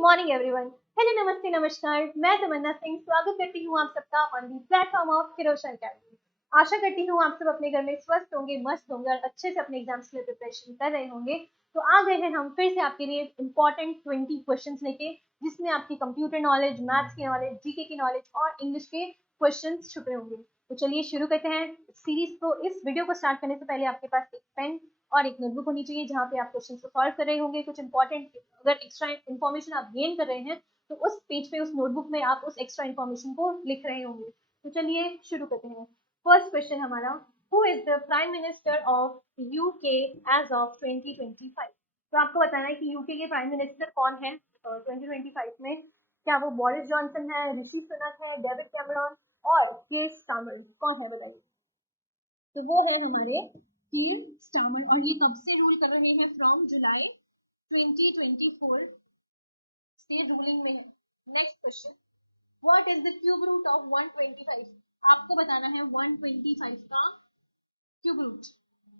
Morning everyone. Hello, नमस्ते, नमस्कार। मैं तमन्ना सिंह स्वागत करती हूँ आप सबका on the platform of Kiroshan academy. आशा करती हूँ आप सब अपने घर में स्वस्थ होंगे, मस्त होंगे और अच्छे से अपने एग्जाम्स के लिए प्रिपरेशन कर रहे होंगे। तो आ गए हैं हम फिर से आपके लिए इंपॉर्टेंट 20 क्वेश्चंस लेके, जिसमें आपकी कंप्यूटर नॉलेज, मैथ्स की नॉलेज, जीके की नॉलेज और इंग्लिश के क्वेश्चंस छुपे होंगे। तो चलिए शुरू करते हैं सीरीज को। इस वीडियो को स्टार्ट करने से पहले आपके पास एक पेन और एक नोटबुक होनी चाहिए, जहाँ पे आप क्वेश्चन को सॉल्व कर रहे होंगे। कुछ इंपॉर्टेंट अगर एक्स्ट्रा इन्फॉर्मेशन आप गेन कर रहे हैं तो उस पेज पे, उस नोटबुक में आप उस एक्स्ट्रा इन्फॉर्मेशन को लिख रहे होंगे। तो चलिए शुरू करते हैं। फर्स्ट क्वेश्चन हमारा, who is the prime minister of UK as of 2025? तो आपको बताना है कि यूके के प्राइम मिनिस्टर कौन है 2025 में। क्या वो बोरिस जॉनसन है, ऋषि सुनक है, डेविड कैमरॉन और कीर स्टारमर? कौन है बताइए। तो वो है हमारे कीर स्टारमर, और ये कब से रूल कर रहे हैं? फ्रॉम जुलाई 2024 से रूलिंग में है। Next question, what is the cube root of 125? आपको बताना है 125 का क्यूब रूट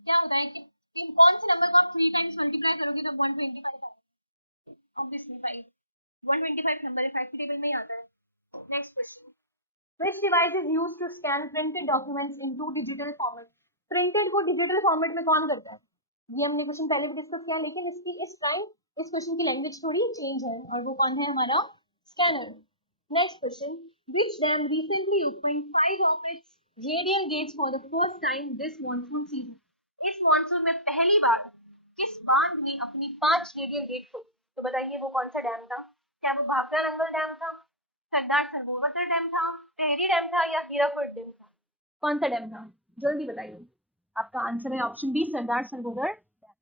क्या होता है कि कौन से नंबर को आप 3 टाइम्स मल्टीप्लाई करोगे तो 125 आएगा? ऑब्वियसली 5। 125 नंबर है, 5 की टेबल में ही आता है। Next question, which device is used to scan printed documents into digital format? Printed को डिजिटल फॉर्मेट में कौन करता है? ये हमने क्वेश्चन पहले भी डिस्कस किया, लेकिन इसकी इस टाइम इस क्वेश्चन की लैंग्वेज थोड़ी चेंज है, और वो कौन है? हमारा scanner. Next question, which dam recently opened 5 of its radial gates for the first time this monsoon season? इस मॉनसून में पहली बार किस बांध ने अपनी 5 रेडियल गेट खोली? तो बताइए वो कौन सा डैम था? क्या वो भाखड़ा नंगल डैम था, सरदार सरोवर डैम था, टेहरी डैम था या हीराकुड डैम था? कौन सा डैम था? जल्दी बताइए। आपका आंसर है ऑप्शन बी, सरदार Sarovar dam.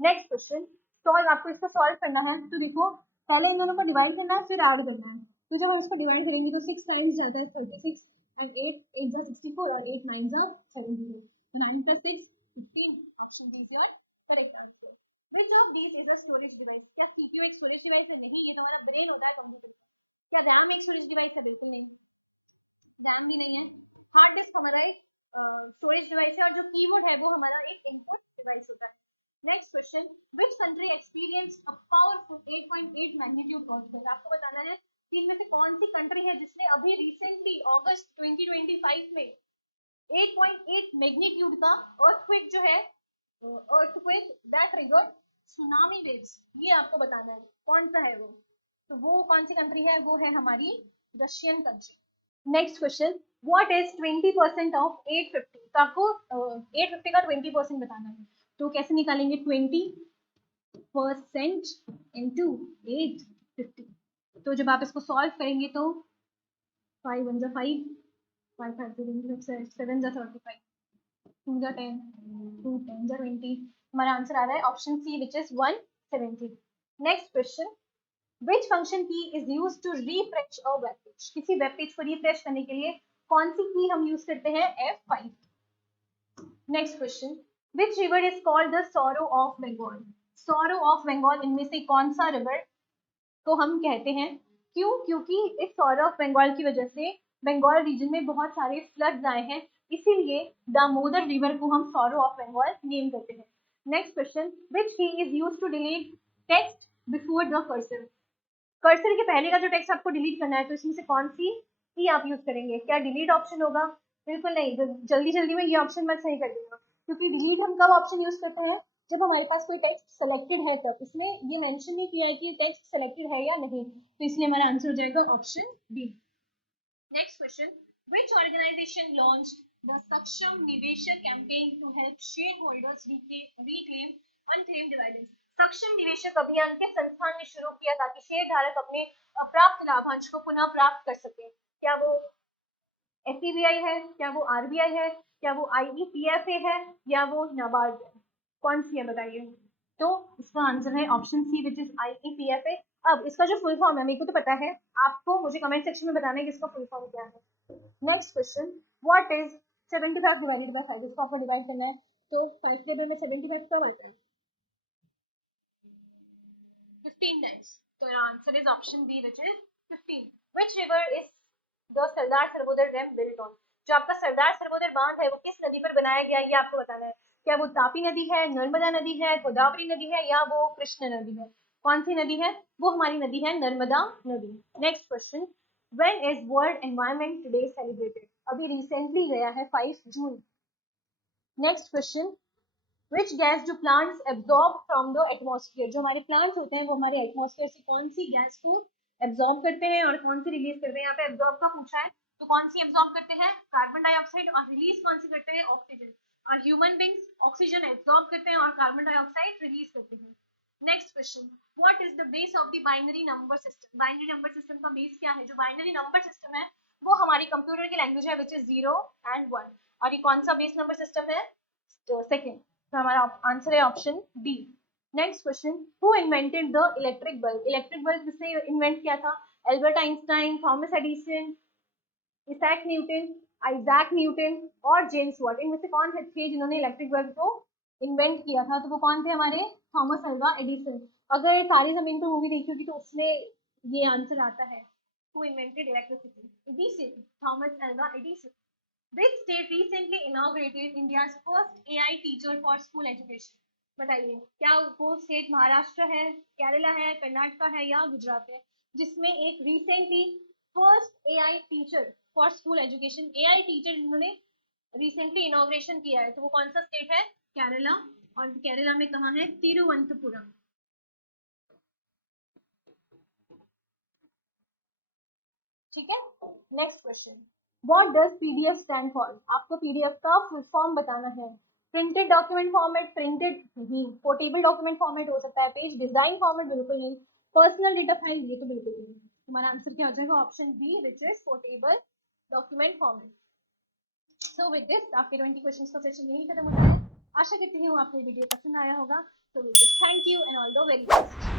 Next question, solve. आपको इसको सॉल्व करना है तो देखो, पहले इन दोनों को डिवाइड करना है, फिर ऐड करना है। तो जब हम इसको डिवाइड करेंगे तो 6 टाइम्स जाता है 36 एंड 8 जा 64 और 8 9 जा 72। तो 9 + 6 15। Option B is your correct answer. Which of these is a storage device? क्या सीपीयू एक स्टोरेज डिवाइस है? नहीं, ये तो हमारा ब्रेन होता है कंप्यूटर का। क्या रैम एक स्टोरेज डिवाइस है? बिल्कुल नहीं, रैम भी नहीं है। हार्ड डिस्क हमारा एक स्टोरेज डिवाइस है, और जो कीबोर्ड है वो हमारा एक इनपुट डिवाइस होता है। Next question, which country experienced a powerful 8.8 magnitude earthquake? आपको बताना है कि इनमें से कौन सी कंट्री है जिसने अभी रिसेंटली अगस्त 2025 में 8.8 मैग्नीट्यूड का अर्थक्वेक जो है, earthquake that triggered tsunami waves, ये आपको बताना है कौन सा है वो। तो वो कौन सी कंट्री है? वो है हमारी Russian country. Next question, what is 20% of 850? तो आपको 850 का 20% बताना है। तो कैसे निकालेंगे? 20% इंटू 850। तो जब आप इसको सॉल्व करेंगे तो 5 1 5, 5 5 7 35, 2 10, 2 10 20। हमारा आंसर आ रहा है option C, which is 170। Next question, which function key is use to refresh a web page? किसी वेब पेज को रिफ्रेश करने के लिए कौन सी की हम यूज करते हैं? F5। Next question, which river is called the sorrow of Bengal? Sorrow of Bengal इनमें से कौन सा रिवर को हम कहते हैं? क्यों? क्योंकि इस सॉरो ऑफ बंगाल की वजह से बंगाल रीजन में बहुत सारे फ्लड्स आए हैं, इसीलिए दामोदर रिवर को हम सॉरो ऑफ बंगाल नेम करते हैं। Next question, which key is use to delete text before the cursor? Cursor के पहले का जो टेक्स्ट आपको डिलीट करना है, तो इसमें से कौन सी की आप यूज करेंगे? क्या डिलीट ऑप्शन होगा? बिल्कुल नहीं, जल्दी जल्दी में ये ऑप्शन मत सही कर देना, क्योंकि डिलीट हम कब ऑप्शन यूज करते हैं? जब हमारे पास कोई टेक्स्ट सेलेक्टेड है तब। इसमें ये मेंशन नहीं किया है कि टेक्स्ट सेलेक्टेड है या नहीं, तो इसलिए हमारा आंसर हो जाएगा option B. Next question, which organization launched the सक्षम निवेशक campaign to help shareholders reclaim unclaimed dividends? सक्षम निवेशक अभियान किस संस्थान ने शुरू किया ताकि शेयर धारक अपने अप्राप्त लाभांश को पुनः प्राप्त कर सके? क्या वो SEBI है, क्या वो RBI है, क्या वो IEPFA है, या वो नाबार्ड है? कौन सी है बताइए। तो इसका आंसर है option C, which is IEPFA। अब इसका जो फुल फॉर्म है मेरे को तो पता है, आपको मुझे कमेंट सेक्शन में बताना है कि इसका फुल फॉर्म क्या है। Next question, what is 75 divided by 5? इसको आपको डिवाइड करना है, तो 5 टेबल में 75 कब आता है? 15 टाइम्स। तो answer is option B, which is 15। Which river is the Sardar Sarovar dam built on? जो आपका सरदार सरोवर बांध है वो किस नदी पर बनाया गया, ये आपको बताना है। क्या वो तापी नदी है, नर्मदा नदी है, गोदावरी नदी है, या वो कृष्ण नदी है? कौन सी नदी है? वो हमारी नदी है नर्मदा नदी। Next question, when is world environment day celebrated? अभी रिसेंटली गया है 5 जून। Next question, which gas do plants absorb from the atmosphere? जो हमारे प्लांट्स होते हैं वो हमारे एटमॉस्फेयर से कौन सी गैस को एब्जॉर्ब करते हैं और कौन सी रिलीज करते हैं? यहाँ पे एब्जॉर्ब का पूछा है, तो कौन सी एब्जॉर्ब करते हैं? Carbon dioxide. और रिलीज कौन सी करते हैं? ऑक्सीजन। और ह्यूमन बींग्स ऑक्सीजन एब्जॉर्ब करते हैं और कार्बन डाइऑक्साइड रिलीज करते हैं। Next question, what is the base of the binary number system? Binary number system का बेस क्या है? जो बाइनरी नंबर सिस्टम है वो हमारी कंप्यूटर की लैंग्वेज है, विच इज 0 and 1। और ये कौन सा बेस नंबर सिस्टम है? सेकेंड। तो हमारा आंसर है option B. Next question, who invented the electric bulb? Electric bulb किसने इन्वेंट किया था? Albert Einstein, Thomas Edison, Isaac Newton, Isaac Newton और जेम्स वाट। इनमें से कौन थे जिन्होंने इलेक्ट्रिक बल्ब को इन्वेंट किया था? तो वो कौन थे? हमारे थॉमस अल्वा एडिसन। अगर तारे जमीन पर मूवी देखी होगी तो उसमें ये आंसर आता है, who invented electricity? Edison, Thomas Alva Edison. Which state recently inaugurated India's first AI teacher for school education? बताइए, क्या वो स्टेट महाराष्ट्र है, केरला है, कर्नाटका है या गुजरात है, जिसमें एक recently first AI teacher for school education, AI teacher जिन्होंने रिसेंटली इनॉग्रेशन किया है? तो वो कौन सा स्टेट है? केरला। और केरला में कहाँ है? तिरुवनंतपुरम। ठीक है। Next question, what does PDF stand for? आपको पीडीएफ का फुल फॉर्म बताना है। प्रिंटेड डॉक्यूमेंट फॉर्मेट, प्रिंटेड नहीं, पोर्टेबल डॉक्यूमेंट फॉर्मेट हो सकता है, पेज डिजाइन फॉर्मेट बिल्कुल नहीं, पर्सनल डेटा फाइल ये तो बिल्कुल नहीं। तुम्हारा आंसर क्या हो जाएगा? Option B, which is portable document format. So with this आपके 20 क्वेश्चंस का सेशन यही खत्म होता है। आशा करती हूँ आपको ये वीडियो पसंद आया होगा। सो with this, thank you and all the very best.